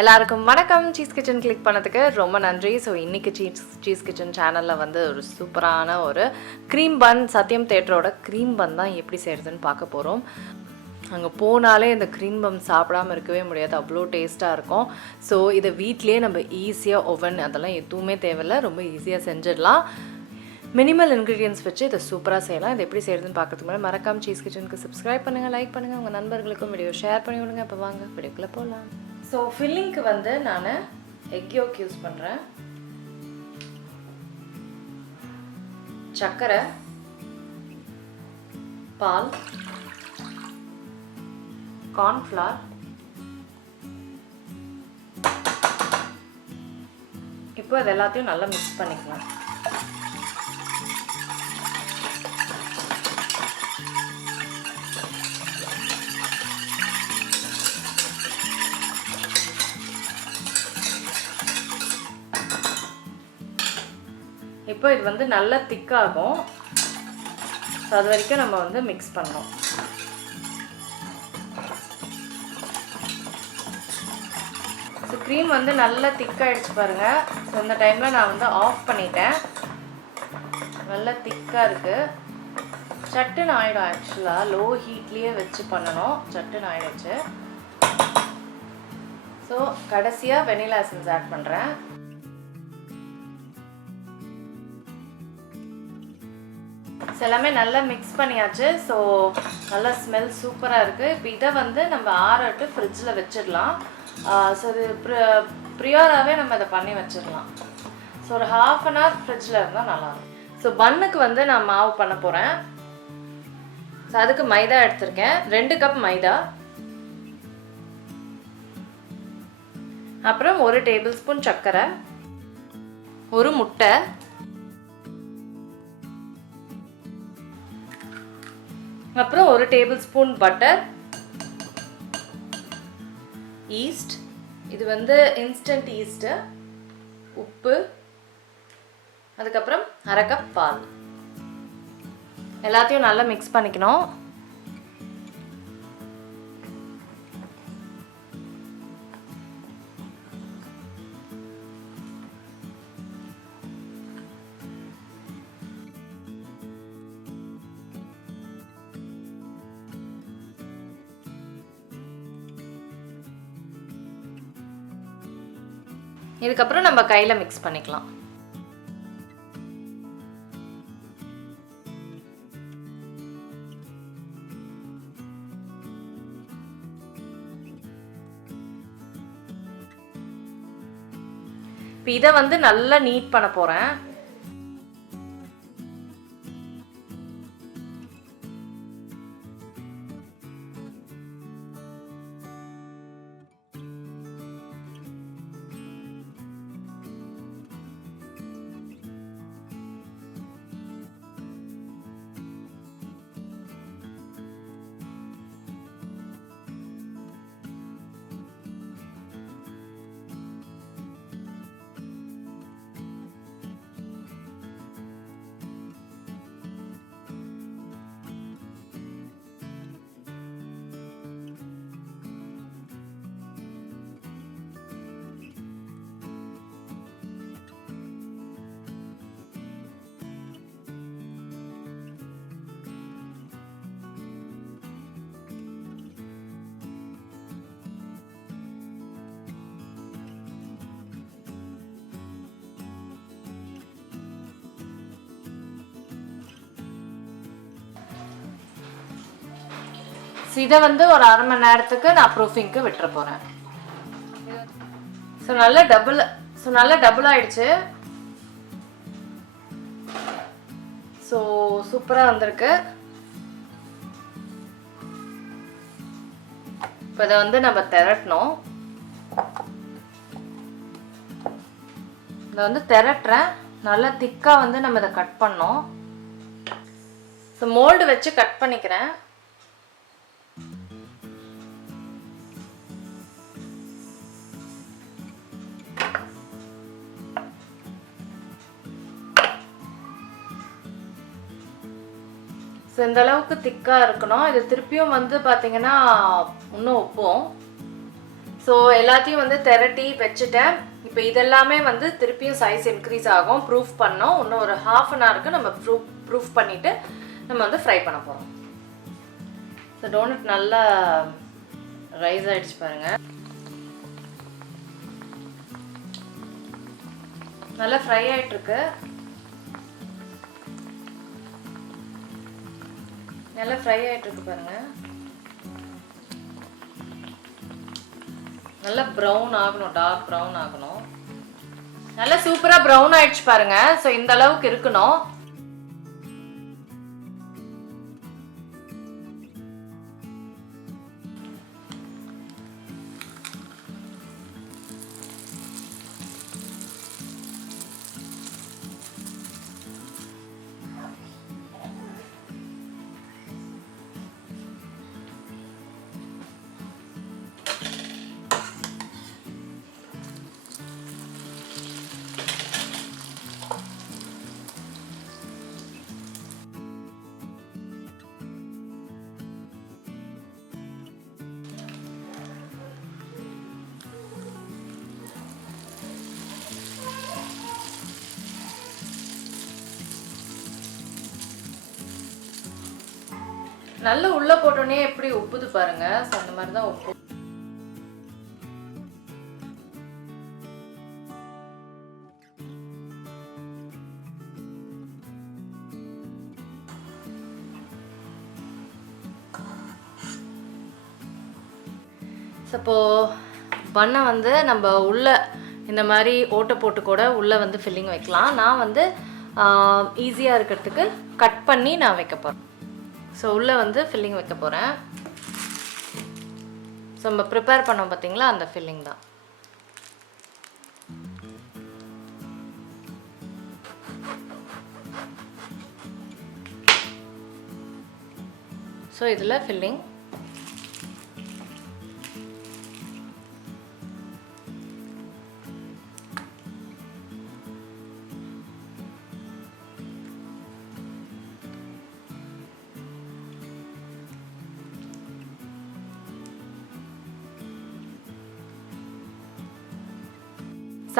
எல்லாருக்கும் வணக்கம். Cheese kitchen click பண்ணதுக்கு ரொம்ப நன்றி. ஸோ இன்றைக்கி சீஸ் கிச்சன் சேனலில் வந்து ஒரு சூப்பரான ஒரு க்ரீம் பன், சத்யம் தேட்டரோட க்ரீம் பன் தான் எப்படி செய்கிறதுன்னு பார்க்க போகிறோம். அங்கே போனாலே இந்த க்ரீம் பன் சாப்பிடாமல் இருக்கவே முடியாது, அவ்வளோ டேஸ்ட்டாக இருக்கும். ஸோ இதை வீட்லேயே நம்ம ஈஸியாக ஓவன் அதெல்லாம் எதுவுமே தேவையில்லை, ரொம்ப ஈஸியாக செஞ்சிடலாம். மினிமல் இன்க்ரீடியன்ஸ் வச்சு இதை சூப்பராக செய்யலாம். இது எப்படி செய்கிறதுன்னு பார்க்கறதுக்கு முன்னாடி மறக்காம சீஸ் கிச்சனுக்கு சப்ஸ்கிரைப் பண்ணுங்கள், லைக் பண்ணுங்கள், உங்கள் நண்பர்களுக்கும் வீடியோ ஷேர் பண்ணி விடுங்க. இப்போ வாங்க வீடியோக்குள்ளே போகலாம். ஸோ ஃபில்லிங்க்கு வந்து நான் எக் யோக் யூஸ் பண்ணுறேன், சர்க்கரை, பால், கார்ன்ஃப்ளவர், இப்போ இது எல்லாத்தையும் நல்லா மிக்ஸ் பண்ணிக்கலாம். இப்போ இது வந்து நல்லா திக்காகும். ஸோ அது வரைக்கும் நம்ம வந்து மிக்ஸ் பண்ணணும். ஸோ க்ரீம் வந்து நல்லா திக்காகிடுச்சு பாருங்கள். ஸோ இந்த டைமில் நான் வந்து ஆஃப் பண்ணிட்டேன். நல்லா திக்காக இருக்குது. சட்டுன்னு ஆகிடும். ஆக்சுவலாக லோ ஹீட்லேயே வச்சு பண்ணணும். சட்டுன்னு ஆகிடுச்சு. ஸோ கடைசியாக வெனிலா எசன்ஸ் ஆட் பண்ணுறேன். எல்லாமே நல்லா மிக்ஸ் பண்ணியாச்சு. ஸோ நல்லா ஸ்மெல் சூப்பராக இருக்குது. இப்போ இதை வந்து நம்ம ஆறட்டு ஃப்ரிட்ஜில் வச்சிடலாம். ஸோ இது ப்ரியோராகவே நம்ம இதை பண்ணி வச்சிடலாம். ஸோ ஒரு ½ அன் ஹவர் ஃப்ரிட்ஜில் இருந்தால் நல்லாயிருக்கும். ஸோ பன்னுக்கு வந்து நான் மாவு பண்ண போகிறேன். ஸோ அதுக்கு மைதா எடுத்திருக்கேன், 2 கப் மைதா, அப்புறம் 1 டேபிள் ஸ்பூன் சர்க்கரை, 1 முட்டை, அப்புறம் 1 டேபிள் ஸ்பூன் பட்டர், ஈஸ்ட், இது வந்து இன்ஸ்டன்ட் ஈஸ்ட்டு, உப்பு, அதுக்கப்புறம் ½ கப் பால். எல்லாத்தையும் நல்லா மிக்ஸ் பண்ணிக்கணும். இதுக்கப்புறம் நம்ம கையில் மிக்ஸ் பண்ணிக்கலாம். இப்போ இதை வந்து நல்லா நீட் பண்ண போகிறேன். இதை வந்து ஒரு ½ மணி நேரத்துக்கு நான் ப்ரூஃபிங்க்கு விட்டுற போகிறேன். ஸோ நல்லா டபுள் ஆயிடுச்சு. ஸோ சூப்பராக வந்திருக்கு. இப்போ இதை வந்து நம்ம திரட்டணும். இதை வந்து திரட்டுறேன். நல்லா திக்காக வந்து நம்ம இதை கட் பண்ணோம். ஸோ மோல்டு வச்சு கட் பண்ணிக்கிறேன். ஸோ இந்த அளவுக்கு திக்காக இருக்கணும். இது திருப்பியும் வந்து பார்த்திங்கன்னா இன்னும் உப்பும். ஸோ ஸோ எல்லாத்தையும் வந்து திரட்டி வச்சுட்டேன். இப்போ இதெல்லாமே வந்து திருப்பியும் சைஸ் இன்க்ரீஸ் ஆகும். ப்ரூஃப் பண்ணோம். இன்னும் ஒரு ½ அன் ஹவருக்கு நம்ம ப்ரூஃப் பண்ணிவிட்டு நம்ம வந்து ஃப்ரை பண்ண போகிறோம். ஸோ டோனட் நல்லா ரைஸ் ஆகிடுச்சு பாருங்கள். நல்லா ஃப்ரை ஆகிட்டுருக்கு. நல்லா ஃப்ரை ஆகிட்டுருக்கு பாருங்கள். நல்லா ப்ரௌன் ஆகணும், டார்க் ப்ரௌன் ஆகணும். நல்லா சூப்பராக ப்ரௌன் ஆயிடுச்சு பாருங்க. ஸோ இந்த அளவுக்கு இருக்கணும். நல்ல உள்ள போட்டோன்னே எப்படி உப்புது பாருங்க. ஸோ அந்த மாதிரி தான் உப்பு. இப்போ பண்ணை வந்து நம்ம உள்ள இந்த மாதிரி ஓட்டை போட்டு கூட உள்ள வந்து ஃபில்லிங் வைக்கலாம். நான் வந்து ஈஸியாக இருக்கிறதுக்கு கட் பண்ணி நான் வைக்க போகிறேன். ஸோ உள்ளே வந்து ஃபில்லிங் வைக்க போகிறேன். ஸோ நம்ம ப்ரிப்பேர் பண்ணோம் பார்த்தீங்களா, அந்த ஃபில்லிங் தான். ஸோ இதில் ஃபில்லிங்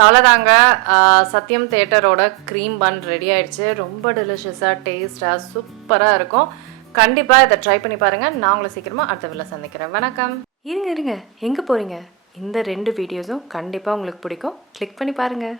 அவ்வளோதாங்க. சத்யம் தேட்டரோட க்ரீம் பன் ரெடி ஆயிடுச்சு. ரொம்ப டெலிஷியஸாக டேஸ்டாக சூப்பராக இருக்கும். கண்டிப்பாக இதை ட்ரை பண்ணி பாருங்கள். நான் உங்களை சீக்கிரமாக அடுத்த வீடியோவில் சந்திக்கிறேன். வணக்கம். இருங்க எங்கே போகிறீங்க? இந்த 2 வீடியோஸும் கண்டிப்பாக உங்களுக்கு பிடிக்கும். கிளிக் பண்ணி பாருங்கள்.